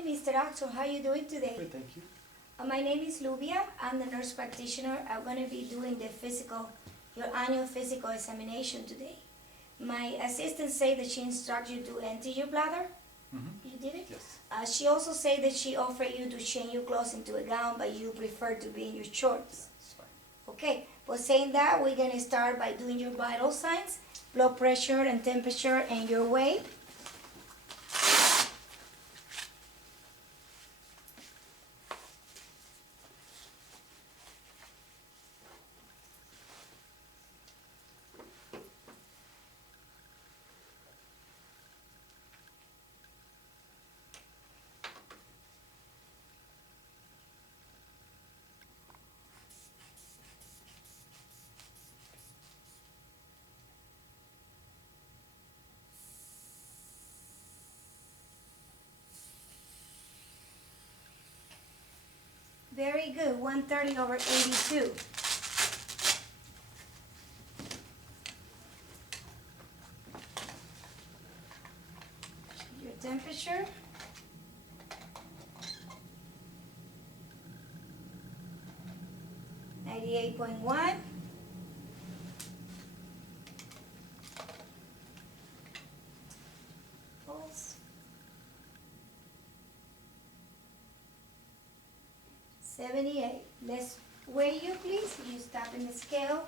morning, Mr. Axel. How are you doing today? Good, thank you. My name is Lubia. I'm the nurse practitioner. I'm going to be doing your annual physical examination today. My assistant said that she instructed you to empty your bladder. You did it? Yes. She also said that she offered you to change your clothes into a gown, but you prefer to be in your shorts. It's fine. Okay, but saying that, we're going to start by doing your vital signs, blood pressure and temperature, and your weight. Very good, 130/82. Your temperature. .1. Pulse. 78. Let's weigh you, please. You stop in the scale.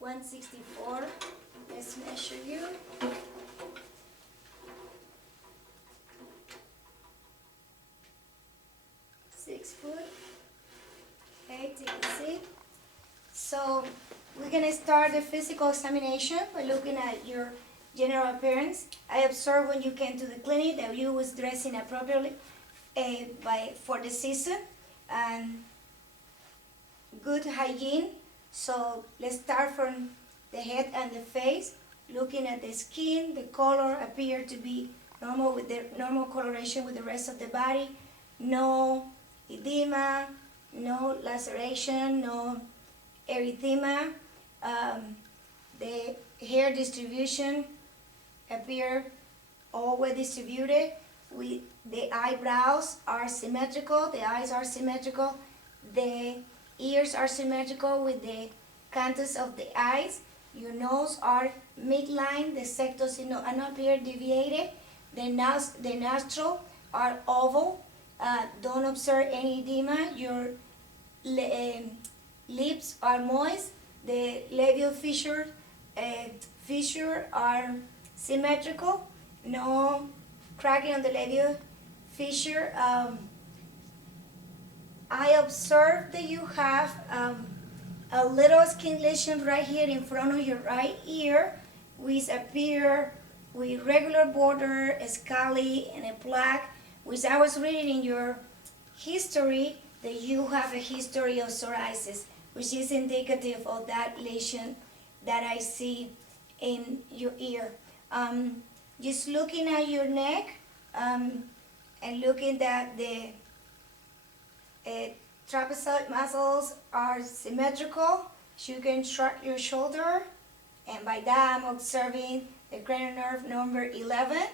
.164. Let's measure you. 6 foot. Okay, take a seat. So we're gonna start the physical examination by looking at your general appearance. I observed when you came to the clinic that you was dressing appropriately for the season and good hygiene. So let's start from the head and the face, looking at the skin. The color appear to be normal with the normal coloration with the rest of the body. No edema, no laceration, no erythema. The hair distribution appear all well distributed. The eyebrows are symmetrical, the eyes are symmetrical, the ears are symmetrical with the canthus of the eyes. Your nose are midline, the sectors are not appear deviated. The nostril are oval. Don't observe any edema. Your lips are moist. The labial fissure are symmetrical. No cracking on the labial fissure. I observe that you have a little skin lesion right here in front of your right ear, which appear with regular border, a scaly, and a plaque, which I was reading in your history that you have a history of psoriasis, which is indicative of that lesion that I see in your ear. Just looking at your neck and looking at the trapezoid muscles are symmetrical. You can shrug your shoulder, and by that I'm observing the cranial nerve number 11.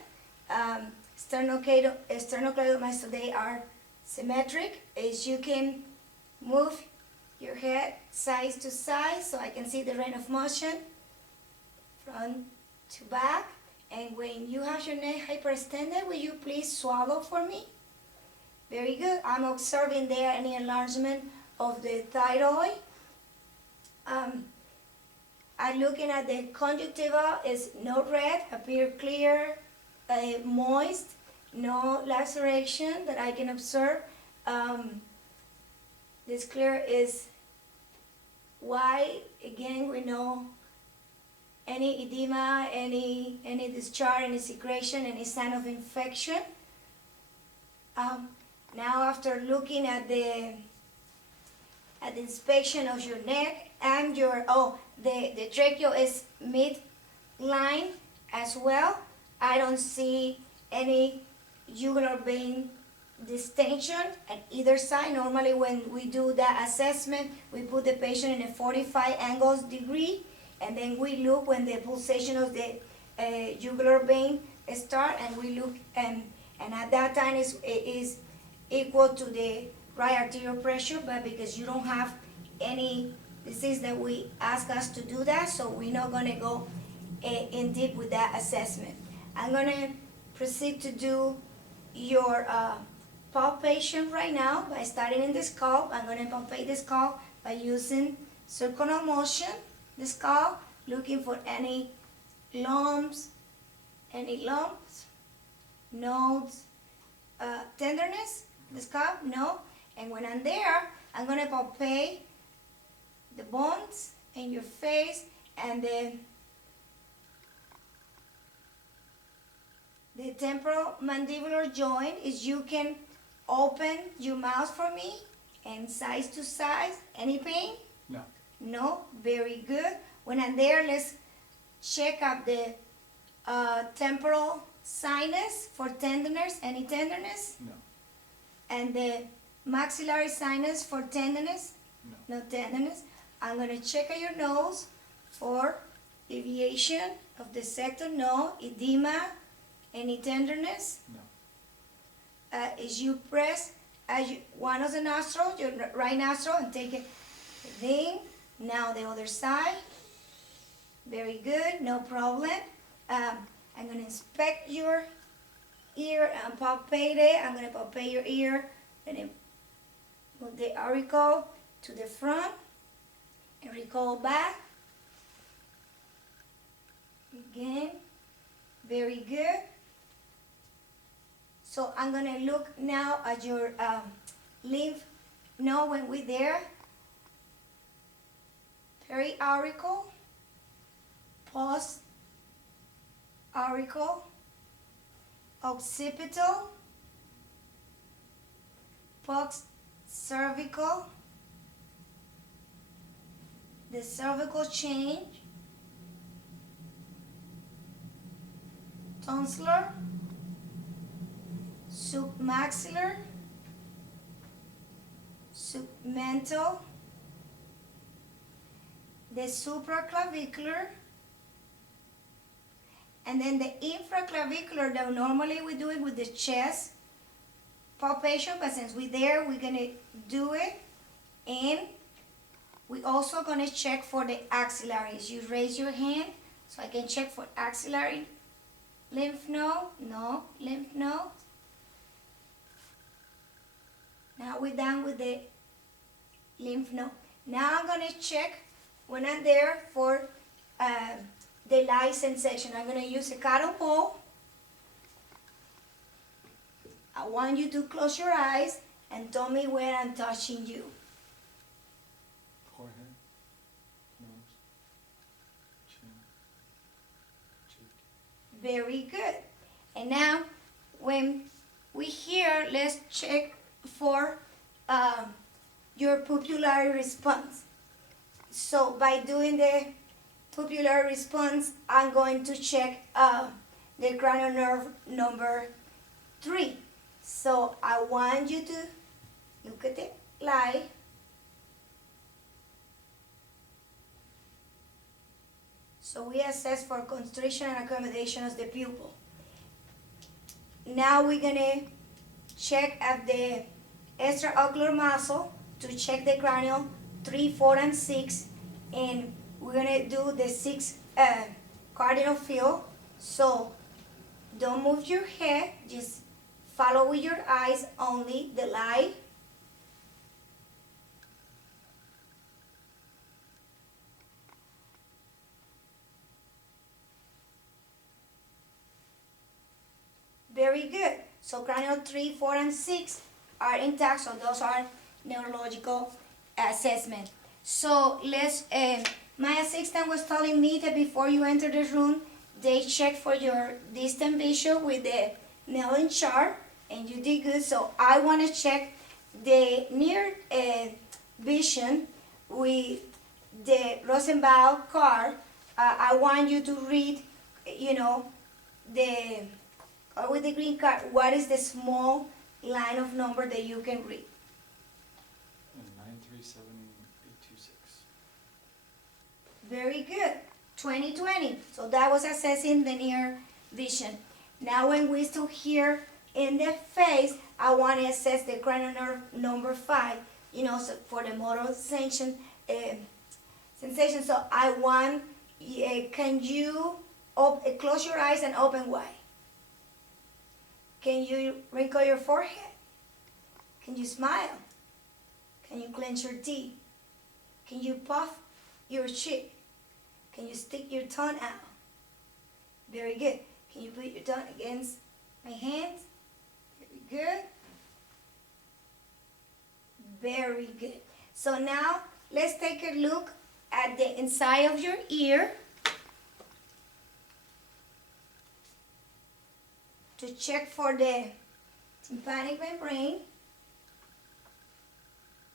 Sternocleidomastoideae are symmetric. As you can move your head side to side so I can see the range of motion front to back. And when you have your neck hyperextended, will you please swallow for me? Very good. I'm observing there any enlargement of the thyroid. I'm looking at the conjunctiva. It's not red, appear clear, moist, no laceration that I can observe. This clear is white. Again, we know any edema, any discharge, any secretion, any sign of infection. Now, after looking at the inspection of your neck and the trachea is midline as well. I don't see any jugular vein distension at either side. Normally when we do that assessment, we put the patient in a 45 angles degree and then we look when the pulsation of the jugular vein start, and we look, and at that time is equal to the right arterial pressure, but because you don't have any disease that we ask us to do that, so we're not gonna go in deep with that assessment. I'm gonna proceed to do your palpation right now by starting in the scalp. I'm gonna palpate the scalp by using circular motion, the scalp, looking for any lumps, nodes, tenderness, the scalp, no. And when I'm there, I'm gonna palpate the bones in your face, and then the temporal mandibular joint is you can open your mouth for me and size to size. Any pain? No. No? Very good. When I'm there, let's check up the temporal sinus for tenderness. Any tenderness? No. And the maxillary sinus for tenderness? No. No tenderness. I'm going to check at your nose for deviation of the septum. No. Edema? Any tenderness? No. As you press one of the nostrils, your right nostril, and take it thing. Now the other side. Very good, no problem. I'm going to inspect your ear and palpate it. I'm going to palpate your ear. Then move the auricle to the front and recall back. Again, very good. So I'm going to look now at your lymph node when we're there. Periauricle, post-auricle, occipital, post-cervical, the cervical change, tonsillar, submaxillar, submental, the supraclavicular, and then the infraclavicular that normally we do it with the chest palpation, but since we're there, we're gonna do it. And we also gonna check for the axillaries. You raise your hand so I can check for axillary lymph node. No, lymph node. Now we're done with the lymph node. Now I'm gonna check when I'm there for the light sensation. I'm gonna use a cotton ball. I want you to close your eyes and tell me where I'm touching you. Forehead, nose, chin, cheek. Very good. And now, when we here, let's check for your pupillary response. So by doing the pupillary response, I'm going to check the cranial nerve number 3. So I want you to look at the light. So we assess for constriction and accommodation of the pupil. Now we're gonna check at the extraocular muscle to check the cranial 3, 4, and 6, and we're gonna do the 6 cardinal field. So don't move your head, just follow with your eyes only the light. Very good. So cranial 3, 4, and 6 are intact, so those are neurological assessment. So let's, my assistant was telling me that before you enter the room, they check for your distant vision with the Snellen chart, and you did good. So I want to check the near vision with the Rosenbaum card. I want you to read, with the green card, what is the small line of number that you can read? 937826. Very good. 20/20. So that was assessing the near vision. Now when we still here in the face, I want to assess the cranial nerve number 5, so for the motor sensation. So I want, can you close your eyes and open wide? Can you wrinkle your forehead? Can you smile? Can you clench your teeth? Can you puff your cheek? Can you stick your tongue out? Very good. Can you put your tongue against my hands? Very good. Very good. So now let's take a look at the inside of your ear to check for the tympanic membrane,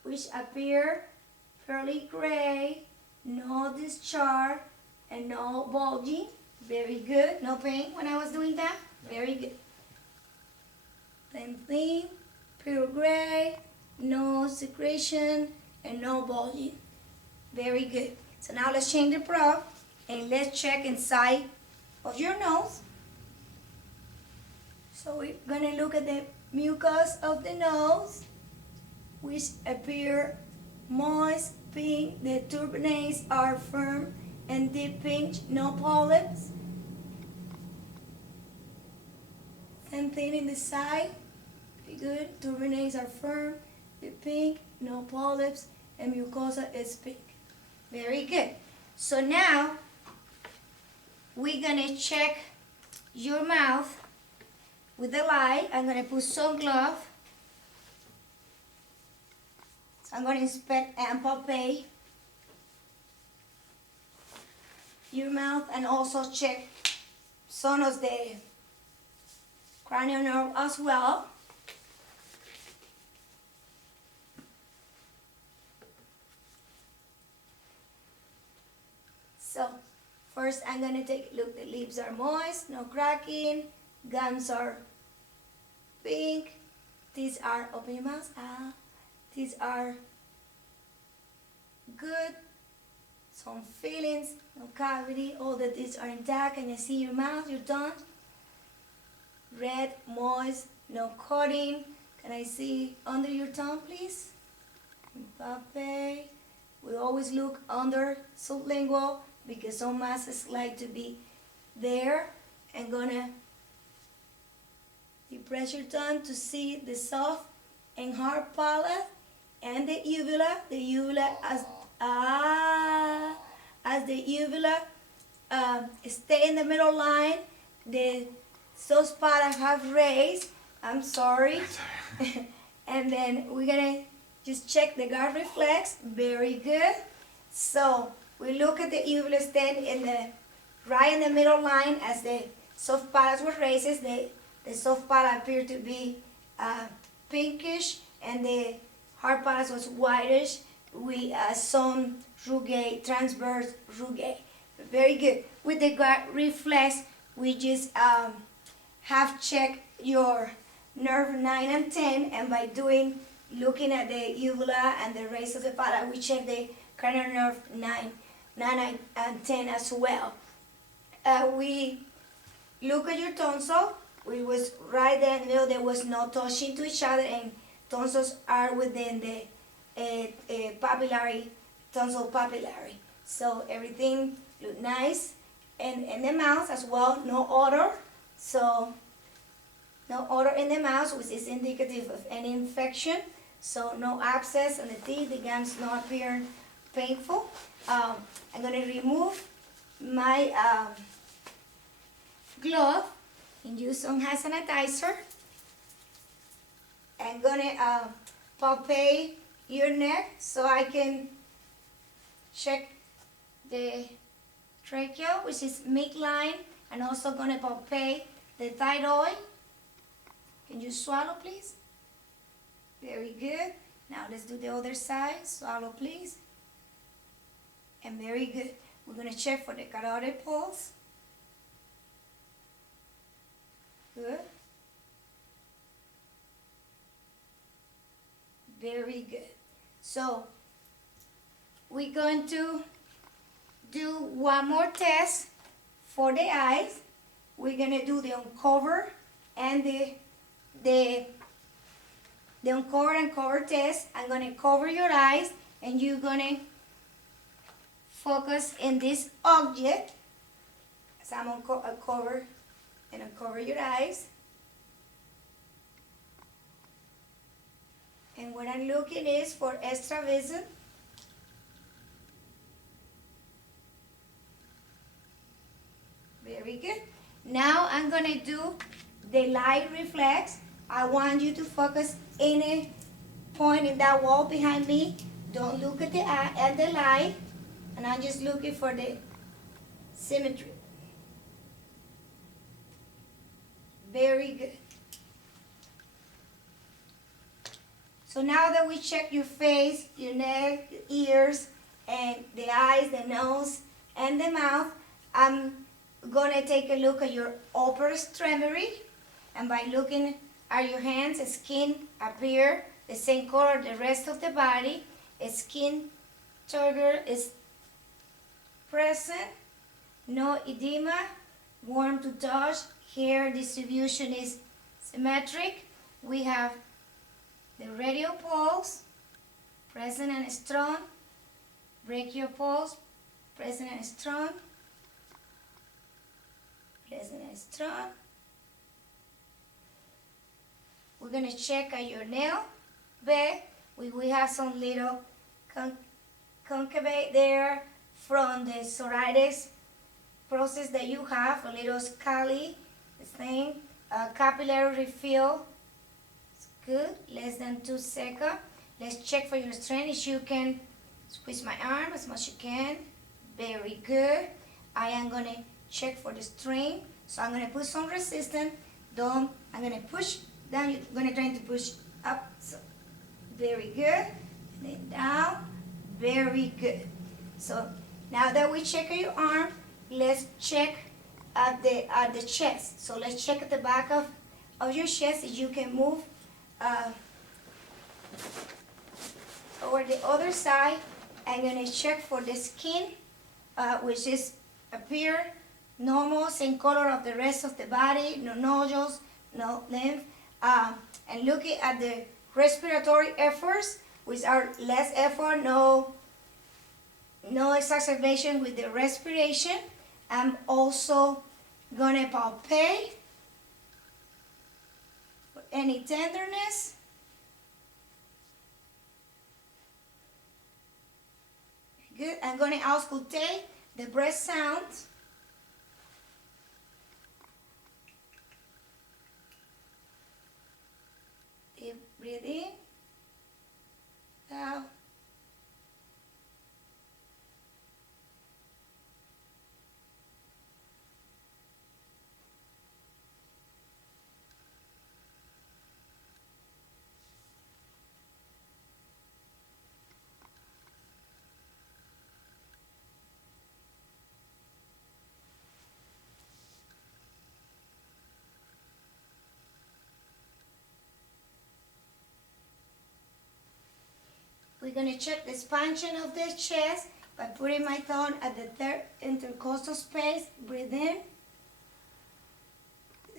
which appear fairly gray, no discharge, and no bulging. Very good. No pain when I was doing that? Very good. Same thing, pure gray, no secretion, and no bulging. Very good. So now let's change the probe and let's check inside of your nose. So we're gonna look at the mucus of the nose, which appear moist, pink. The turbinates are firm and deep pink, no polyps. Same thing in the side. Very good. Turbinates are firm, deep pink, no polyps, and mucosa is pink. Very good. So now we're gonna check your mouth with the light. I'm gonna put some glove. So I'm gonna inspect and palpate your mouth and also check some of the cranial nerve as well. So first I'm gonna take a look. The lips are moist, no cracking, gums are pink, teeth are, open your mouth, teeth are good, some fillings, no cavity, all the teeth are intact. Can you see your mouth, your tongue? Red, moist, no cutting. Can I see under your tongue, please? Palpate. We always look under sublingual because some masses like to be there. I'm gonna depress your tongue to see the soft and hard palate and the uvula. The uvula as the uvula stay in the middle line, the soft palate have raised. I'm sorry. And then we're gonna just check the guard reflex. Very good. So we look at the uvula stand right in the middle line as the soft palate was raised. The soft palate appeared to be pinkish and the hard palate was whitish with some rugae, transverse rugae. Very good. With the guard reflex, we just have checked your nerve 9 and 10, and by looking at the uvula and the raise of the palate, we check the cranial nerve 9 and 10 as well. We look at your tonsil. We was right there in the middle. There was no touching to each other, and tonsils are within the tonsil papillary. So everything looked nice, and in the mouth as well, no odor. So no odor in the mouth, which is indicative of any infection. So no abscess on the teeth, the gums not appear painful. I'm going to remove my glove and use some hand sanitizer. I'm going to palpate your neck so I can check the trachea, which is midline, and also going to palpate the thyroid. Can you swallow, please? Very good. Now let's do the other side. Swallow, please. And very good. We're going to check for the carotid pulse. Good. Very good. So we're going to do one more test for the eyes. We're gonna do the uncover and the uncover and cover test. I'm gonna cover your eyes and you're gonna focus in this object. So I'm gonna cover and uncover your eyes. And what I'm looking is for extra vision. Very good. Now I'm gonna do the light reflex. I want you to focus in a point in that wall behind me. Don't look at the eye, at the light, and I'm just looking for the symmetry. Very good. So now that we check your face, your neck, your ears, and the eyes, the nose, and the mouth, I'm gonna take a look at your upper extremity, and by looking at your hands, the skin appear the same color the rest of the body. Skin turgor is present, no edema, warm to touch, hair distribution is symmetric. We have the radial pulse, present and strong, brachial pulse, present and strong, present and strong. We're gonna check at your nail bed. We have some little concavite there from the psoriasis process that you have, a little scaly thing, capillary refill. It's good, less than 2 seconds. Let's check for your strength. If you can squeeze my arm as much as you can. Very good. I am gonna check for the strength. So I'm gonna put some resistance. I'm gonna push down. You're gonna try to push up. So very good. And then down. Very good. So now that we check your arm, let's check at the chest. So let's check at the back of your chest. If you can move over the other side, I'm gonna check for the skin, which is appear normal, same color of the rest of the body, no nodules, no lymph, and looking at the respiratory efforts, which are less effort, no exacerbation with the respiration. I'm also gonna palpate for any tenderness. Good. I'm gonna auscultate the breath sounds. Deep breathe in, out. We're going to check the expansion of the chest by putting my thumb at the third intercostal space. Breathe in.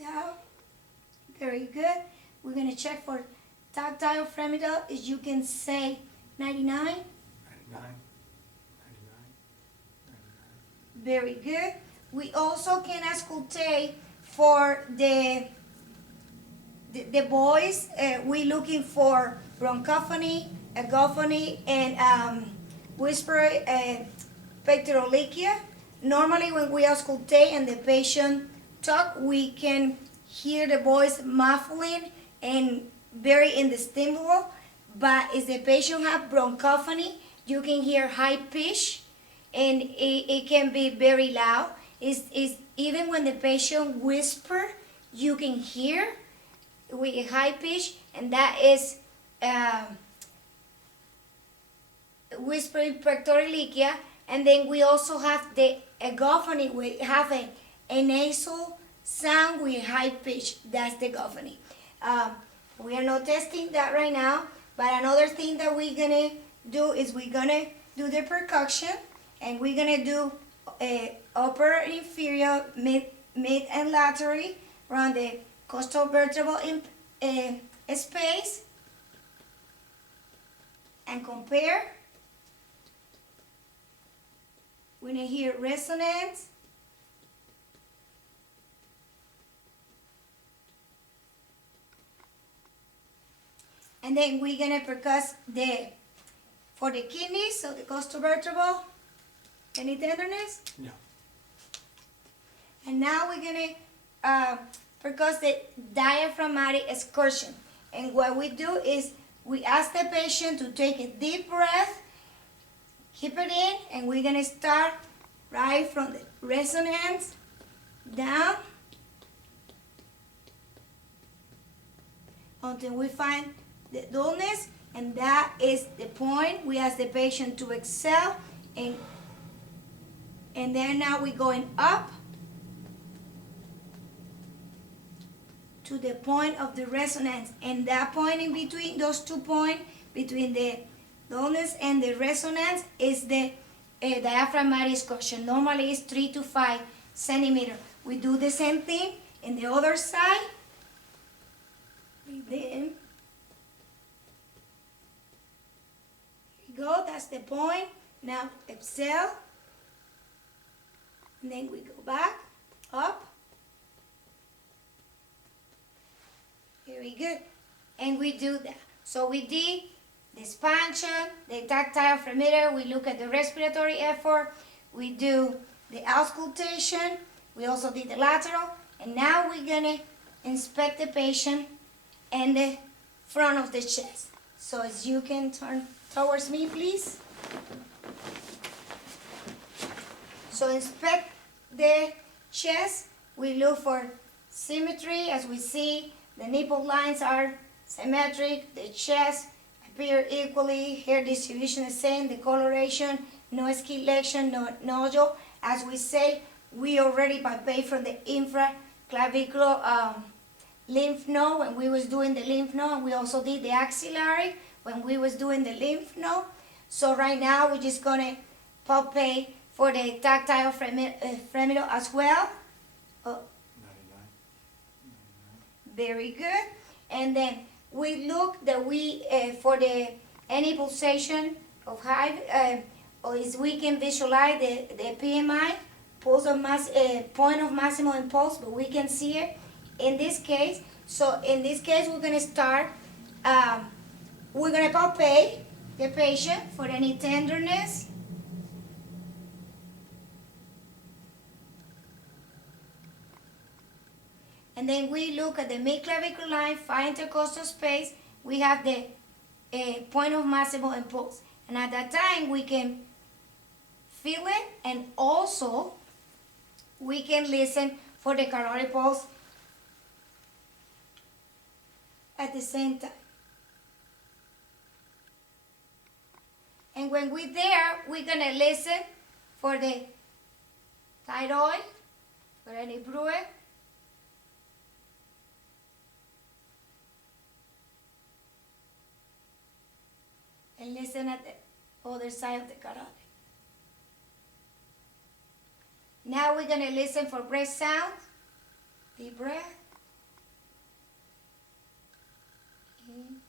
Out. Very good. We're going to check for tactile femidal. As you can say 99. 99. 99. 99. Very good. We also can auscultate for the voice. We're looking for bronchophony, agophony, and whisper pectoralicia. Normally when we auscultate and the patient talk, we can hear the voice muffling and very indistinguishable. But if the patient have bronchophony, you can hear high pitch and it can be very loud. It's even when the patient whisper, you can hear with high pitch, and that is whispering pectoralicia. And then we also have the agophony. We have a nasal sound with high pitch. That's the agophony. We are not testing that right now, but another thing that we're gonna do is we're gonna do the percussion, and we're gonna do upper, inferior, mid, and lateral around the costovertebral space, and compare. We're gonna hear resonance. And then we're gonna percuss for the kidneys, so the costovertebral. Any tenderness? No. And now we're gonna percuss the diaphragmatic excursion. And what we do is we ask the patient to take a deep breath, keep it in, and we're gonna start right from the resonance down until we find the dullness, and that is the point. We ask the patient to exhale, and then now we're going up to the point of the resonance, and that point in between, those 2 points, between the dullness and the resonance, is the diaphragmatic excursion. Normally it's 3 to 5 centimeters. We do the same thing in the other side. Breathe in. Here you go, that's the point. Now exhale. And then we go back, up. Very good. And we do that. So we did the expansion, the tactile parameter, we look at the respiratory effort, we do the auscultation, we also did the lateral, and now we're gonna inspect the patient and the front of the chest. So as you can turn towards me, please. So inspect the chest, we look for symmetry. As we see, the nipple lines are symmetric, the chest appear equally, hair distribution is the same, the coloration, no skin lesion, no nodule. As we say, we already palpate from the infraclavicular lymph node when we was doing the lymph node, and we also did the axillary when we was doing the lymph node. So right now we're just gonna palpate for the tactile femoral as well. 99. Very good. And then we look that we, for the any pulsation of high, or is we can visualize the PMI, pulse of mass, point of maximal impulse, but we can see it in this case. So in this case, we're gonna start, we're gonna palpate the patient for any tenderness. And then we look at the mid-clavicular line, 5 intercostal space. We have the point of maximal impulse. And at that time, we can feel it, and also we can listen for the carotid pulse at the same time. And when we're there, we're gonna listen for the thyroid, for any bruit. And listen at the other side of the carotid. Now we're gonna listen for breath sound. Deep breath. In,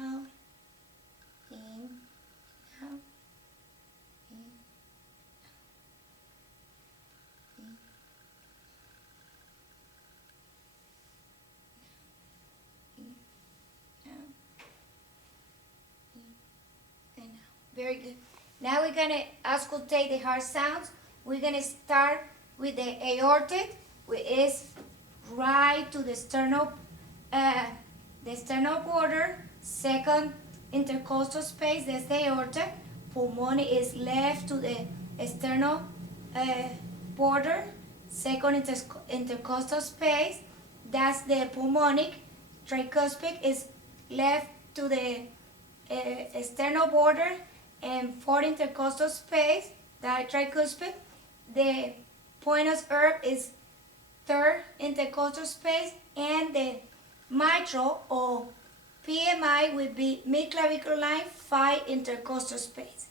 out. In, out. In, in. Very good. Now we're gonna auscultate the heart sounds. We're gonna start with the aortic, which is right to the sternal border. Second intercostal space, that's the aorta. Pulmonic is left to the sternal border. Second intercostal space, that's the pulmonic. Tricuspid is left to the sternal border. And fourth intercostal space, the tricuspid. The pointus herb is third intercostal space, and the mitral or PMI would be mid-clavicular line, 5 intercostal space.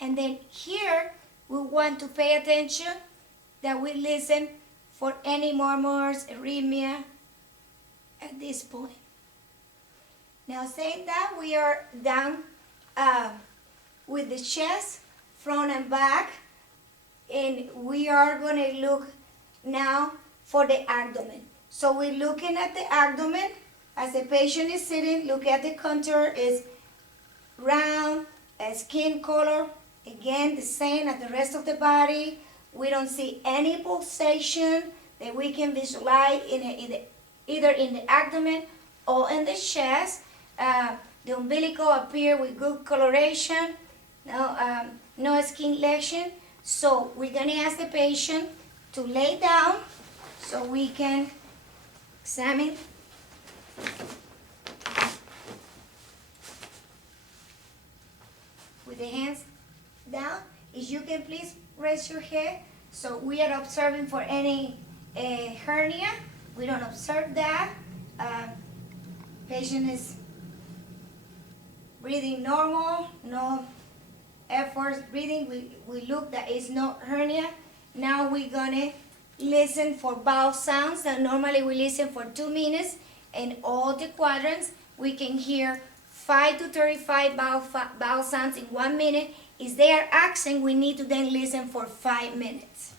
And then here we want to pay attention, that we listen for any murmurs, arrhythmia at this point. Now saying that, we are down with the chest, front and back, and we are going to look now for the abdomen. So we're looking at the abdomen as the patient is sitting. Look at the contour is round, skin color, again the same as the rest of the body. We don't see any pulsation that we can visualize either in the abdomen or in the chest. The umbilical appear with good coloration, no skin lesion. So we're going to ask the patient to lay down so we can examine. With the hands down, if you can please raise your head. So we are observing for any hernia. We don't observe that. Patient is breathing normal, no efforts breathing. We look that is no hernia. Now we're gonna listen for bowel sounds that normally we listen for 2 minutes. In all the quadrants, we can hear 5 to 35 bowel sounds in 1 minute. If they are accent, we need to then listen for 5 minutes.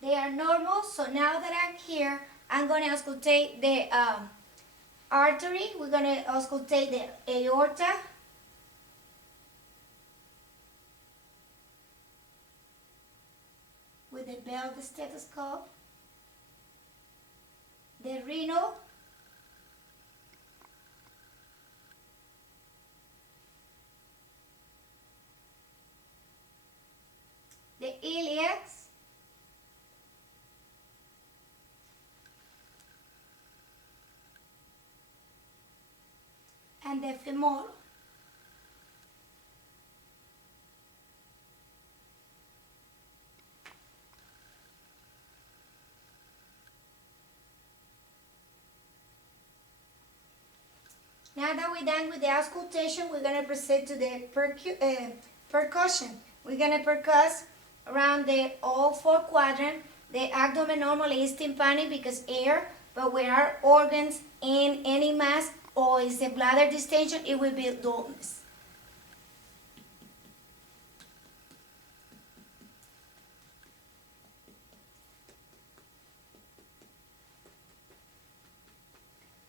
They are normal, so now that I'm here, I'm going to auscultate the artery. We're going to auscultate the aorta. With the bell, the stethoscope. The renal. The iliacs. And the femoral. Now that we're done with the auscultation, we're going to proceed to the percussion. We're going to percuss around all 4 quadrants. The abdomen normally is tympanic because air, but where our organs in any mass or is the bladder distension, it will be dullness.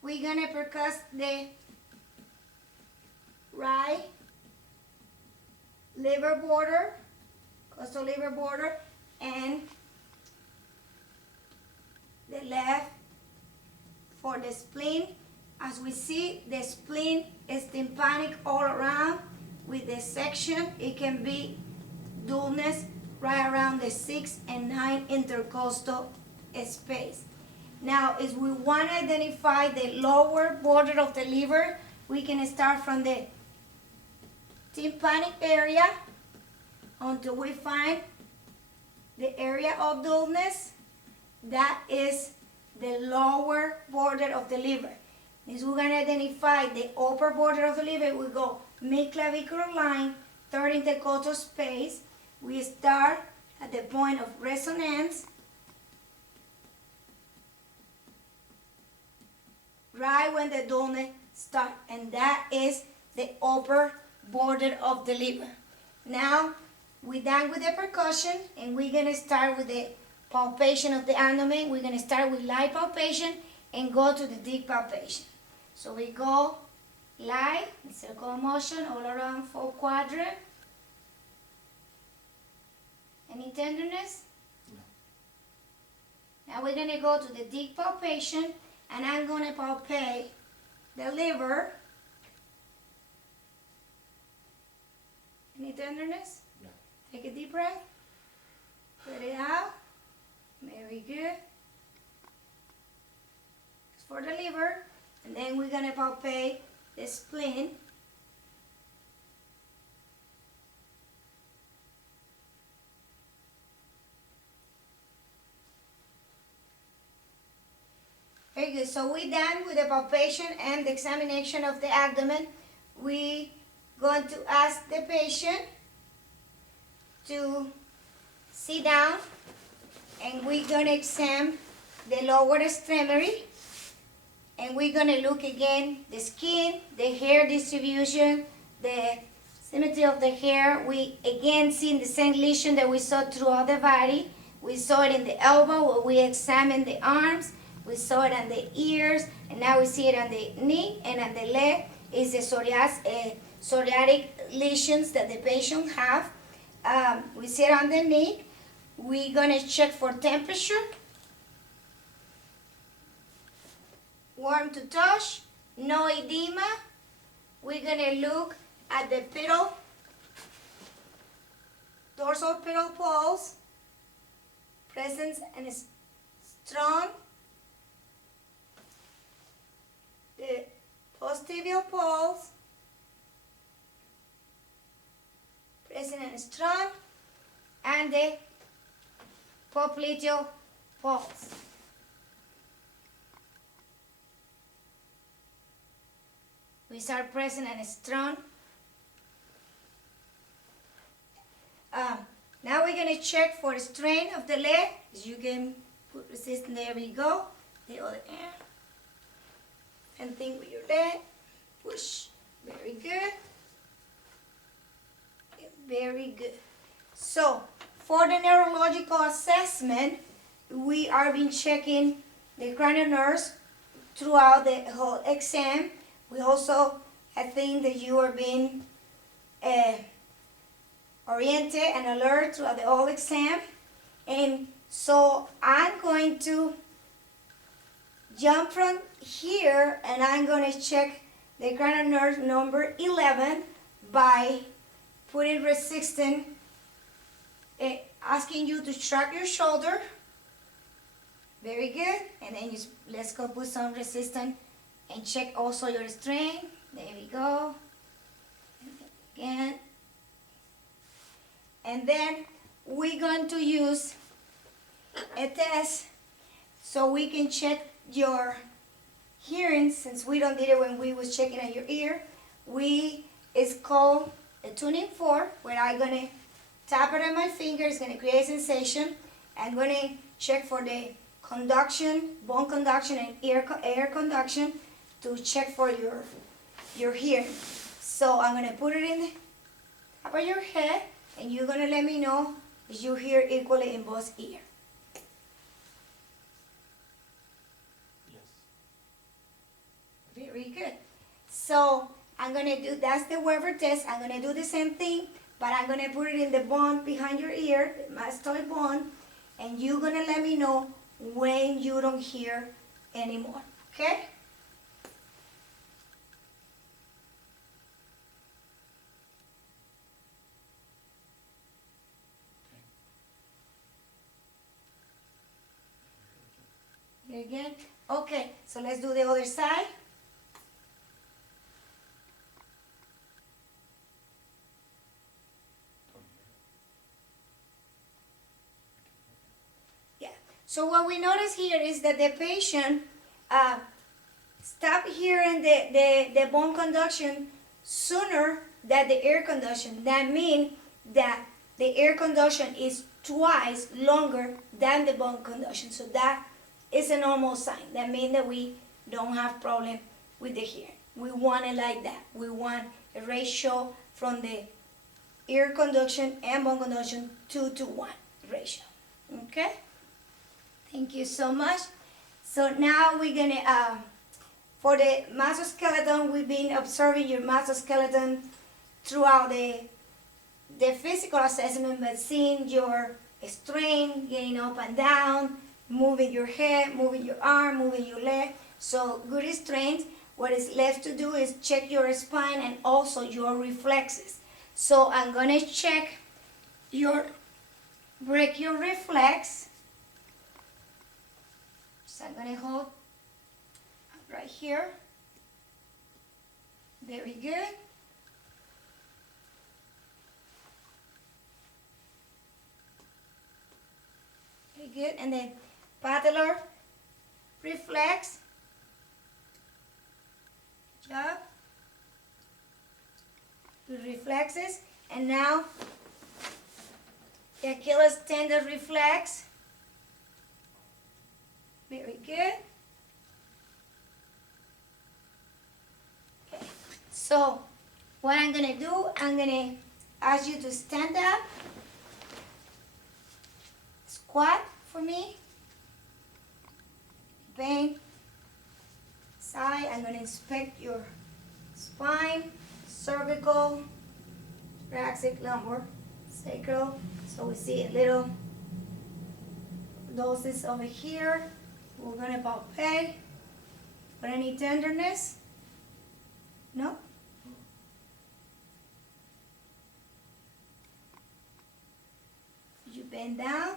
We're going to percuss the right liver border, costal liver border, and the left for the spleen. As we see, the spleen is tympanic all around. With the section, it can be dullness right around the 6 and 9 intercostal space. Now, if we want to identify the lower border of the liver, we can start from the tympanic area until we find the area of dullness. That is the lower border of the liver. If we're going to identify the upper border of the liver, we go mid-clavicular line, third intercostal space. We start at the point of resonance, right when the dullness starts, and that is the upper border of the liver. Now, we're done with the percussion, and we're going to start with the palpation of the abdomen. We're going to start with light palpation and go to the deep palpation. So we go light, circular motion all around 4 quadrant. Any tenderness? No. Now we're going to go to the deep palpation, and I'm going to palpate the liver. Any tenderness? No. Take a deep breath. Let it out. Very good. for the liver, and then we're gonna palpate the spleen. Very good. So we're done with the palpation and the examination of the abdomen. We going to ask the patient to sit down, and we're gonna examine the lower extremity, and we're gonna look again the skin, the hair distribution, the symmetry of the hair. We again see the same lesion that we saw throughout the body. We saw it in the elbow where we examined the arms. We saw it on the ears, and now we see it on the knee and on the leg. Is the psoriatic lesions that the patient have. We see it on the knee. We're gonna check for temperature. Warm to touch, no edema. We're gonna look at the pedal, dorsal pedal pulse, presence and strong. The posterior pulse, present and strong, and the popliteal pulse. We start present and strong. Now we're going to check for strain of the leg. As you can put resistance, there we go. The other end. And think with your leg. Push. Very good. Very good. So, for the neurological assessment, we are been checking the cranial nerves throughout the whole exam. We also, I think that you are being oriented and alert throughout the whole exam. And so I'm going to jump from here, and I'm going to check the cranial nerve number 11 by putting resistance, asking you to shrug your shoulder. Very good. And then let's go put some resistance and check also your strength. There we go. Again. And then we're going to use a test so we can check your hearing, since we don't did it when we was checking at your ear. It's called a tuning fork, where I'm gonna tap it on my finger. It's gonna create a sensation. I'm gonna check for the conduction, bone conduction, and air conduction to check for your hearing. So I'm gonna put it in the top of your head, and you're gonna let me know if you hear equally in both ears. Yes. Very good. So I'm gonna do, that's the Weber test. I'm gonna do the same thing, but I'm gonna put it in the bone behind your ear, the mastoid bone, and you're gonna let me know when you don't hear anymore, okay? Here again. Okay, so let's do the other side. So what we notice here is that the patient stop hearing the bone conduction sooner than the air conduction. That means that the air conduction is twice longer than the bone conduction. So that is a normal sign. That means that we don't have problem with the hearing. We want it like that. We want a ratio from the air conduction and bone conduction 2-to-1 ratio. Okay? Thank you so much. So now we're gonna, for the musculoskeleton, we've been observing your musculoskeleton throughout the physical assessment, but seeing your strength, getting up and down, moving your head, moving your arm, moving your leg. So good strength. What is left to do is check your spine and also your reflexes. So I'm gonna check your brachial reflex. So I'm going to hold right here. Very good. Very good. And then patellar reflex. Good job. Good reflexes. And now the Achilles tendon reflex. Very good. Okay. So what I'm gonna do, I'm gonna ask you to stand up, squat for me, bend, side. I'm gonna inspect your spine, cervical, thoracic, lumbar, sacral. So we see a little doses over here. We're gonna palpate for any tenderness. No? You bend down.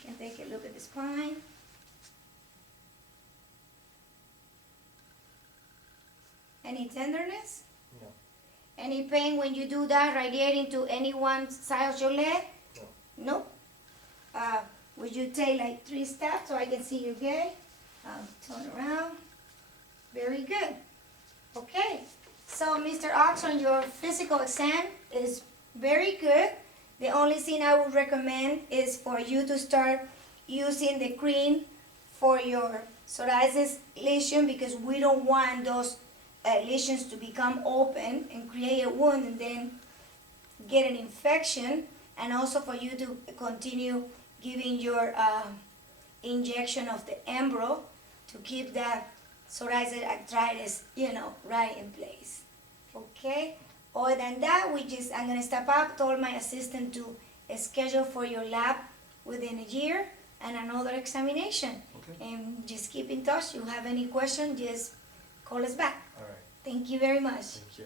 You can take a look at the spine. Any tenderness? No. Any pain when you do that radiating to any one side of your leg? No. No? Would you take like 3 steps so I can see you good? Turn around. Very good. Okay. So Mr. Oxon, your physical exam is very good. The only thing I would recommend is for you to start using the cream for your psoriasis lesion, because we don't want those lesions to become open and create a wound and then get an infection, and also for you to continue giving your injection of the Embro to keep that psoriasis arthritis, right in place. Okay? Other than that, I'm gonna step up, told my assistant to schedule for your lab within a year and another examination. Okay. And just keep in touch. You have any question, just call us back. All right. Thank you very much. Thank you.